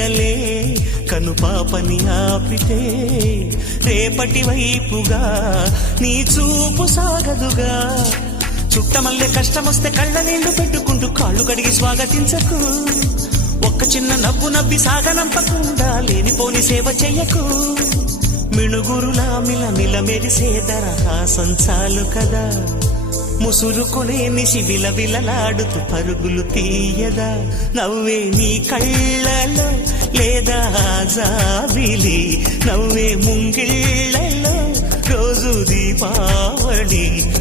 నీడలే కనుపాపని ఆపితే రేపటి వైపుగా నీ చూపు సాగదుగా. చుట్టమల్లె కష్టమొస్తే కళ్ళ నీళ్లు పెట్టుకుంటూ కాళ్ళు కడిగి స్వాగతించకు. ఒక్క చిన్న నవ్వు నవ్వి సాగనంపకుండా లేనిపోని సేవ చెయ్యకు. మిణుగురులా మిలమిల మెరిసే దరహాసం చాలు కదా. ముసురుకునే నిశి విలవిలలాడుతూ పరుగులు తీయదా. నవ్వే నీ కళ్ళలో లేదా జాబిలి, నవ్వే ముంగిళ్ళలో రోజు దీపావళి.